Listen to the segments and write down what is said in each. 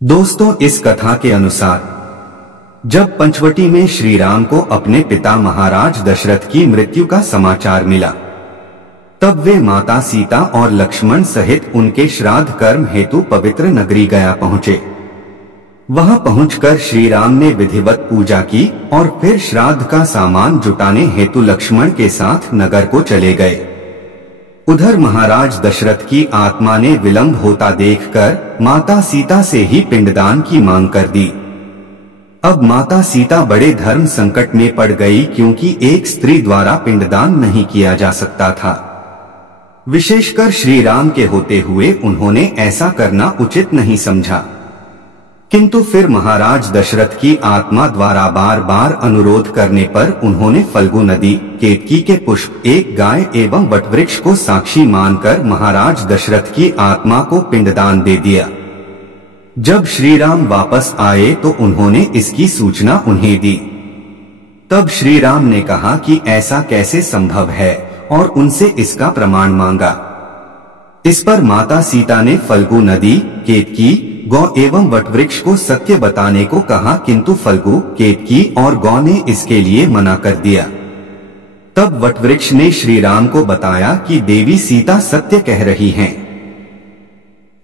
दोस्तों, इस कथा के अनुसार जब पंचवटी में श्री राम को अपने पिता महाराज दशरथ की मृत्यु का समाचार मिला, तब वे माता सीता और लक्ष्मण सहित उनके श्राद्ध कर्म हेतु पवित्र नगरी गया पहुँचे। वहां पहुंचकर श्री राम ने विधिवत पूजा की और फिर श्राद्ध का सामान जुटाने हेतु लक्ष्मण के साथ नगर को चले गए। उधर महाराज दशरथ की आत्मा ने विलंब होता देखकर माता सीता से ही पिंडदान की मांग कर दी। अब माता सीता बड़े धर्म संकट में पड़ गई, क्योंकि एक स्त्री द्वारा पिंडदान नहीं किया जा सकता था। विशेषकर श्री राम के होते हुए उन्होंने ऐसा करना उचित नहीं समझा। किंतु फिर महाराज दशरथ की आत्मा द्वारा बार बार अनुरोध करने पर उन्होंने फल्गु नदी, केतकी के पुष्प, एक गाय एवं वटवृक्ष को साक्षी मानकर महाराज दशरथ की आत्मा को पिंडदान दे दिया। जब श्री राम वापस आए तो उन्होंने इसकी सूचना उन्हें दी। तब श्री राम ने कहा कि ऐसा कैसे संभव है और उनसे इसका प्रमाण मांगा। इस पर माता सीता ने फल्गु नदी, केतकी, गौ एवं वटवृक्ष को सत्य बताने को कहा, किंतु फल्गु, केतकी और गौ ने इसके लिए मना कर दिया। तब वटवृक्ष ने श्री राम को बताया कि देवी सीता सत्य कह रही हैं।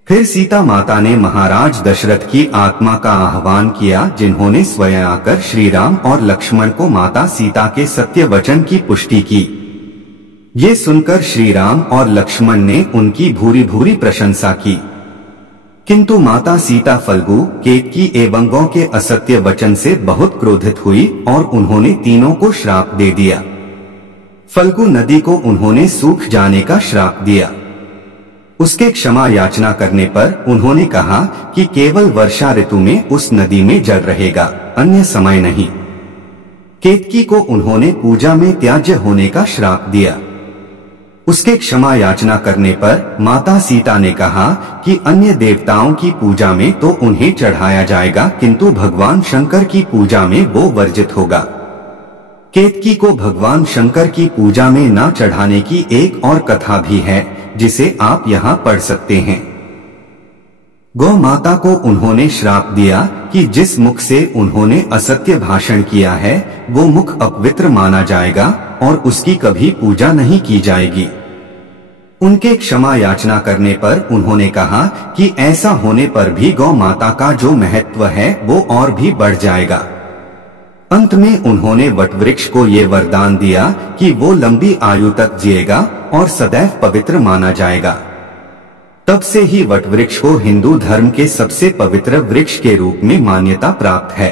फिर सीता माता ने महाराज दशरथ की आत्मा का आह्वान किया, जिन्होंने स्वयं आकर श्री राम और लक्ष्मण को माता सीता के सत्य वचन की पुष्टि की। ये सुनकर श्री राम और लक्ष्मण ने उनकी भूरी भूरी प्रशंसा की। किंतु माता सीता फल्गु, केतकी एवं गौ के असत्य वचन से बहुत क्रोधित हुई और उन्होंने तीनों को श्राप दे दिया। फल्गु नदी को उन्होंने सूख जाने का श्राप दिया। उसके क्षमा याचना करने पर उन्होंने कहा कि केवल वर्षा ऋतु में उस नदी में जल रहेगा, अन्य समय नहीं। केतकी को उन्होंने पूजा में त्याज्य होने का श्राप दिया। उसके क्षमा याचना करने पर माता सीता ने कहा कि अन्य देवताओं की पूजा में तो उन्हें चढ़ाया जाएगा, किंतु भगवान शंकर की पूजा में वो वर्जित होगा। केतकी को भगवान शंकर की पूजा में न चढ़ाने की एक और कथा भी है, जिसे आप यहाँ पढ़ सकते हैं। गौ माता को उन्होंने श्राप दिया कि जिस मुख से उन्होंने असत्य भाषण किया है वो मुख अपवित्र माना जाएगा और उसकी कभी पूजा नहीं की जाएगी। उनके क्षमा याचना करने पर उन्होंने कहा कि ऐसा होने पर भी गौ माता का जो महत्व है वो और भी बढ़ जाएगा। अंत में उन्होंने वटवृक्ष को ये वरदान दिया कि वो लंबी आयु तक जिएगा और सदैव पवित्र माना जाएगा। तब से ही वटवृक्ष को हिंदू धर्म के सबसे पवित्र वृक्ष के रूप में मान्यता प्राप्त है।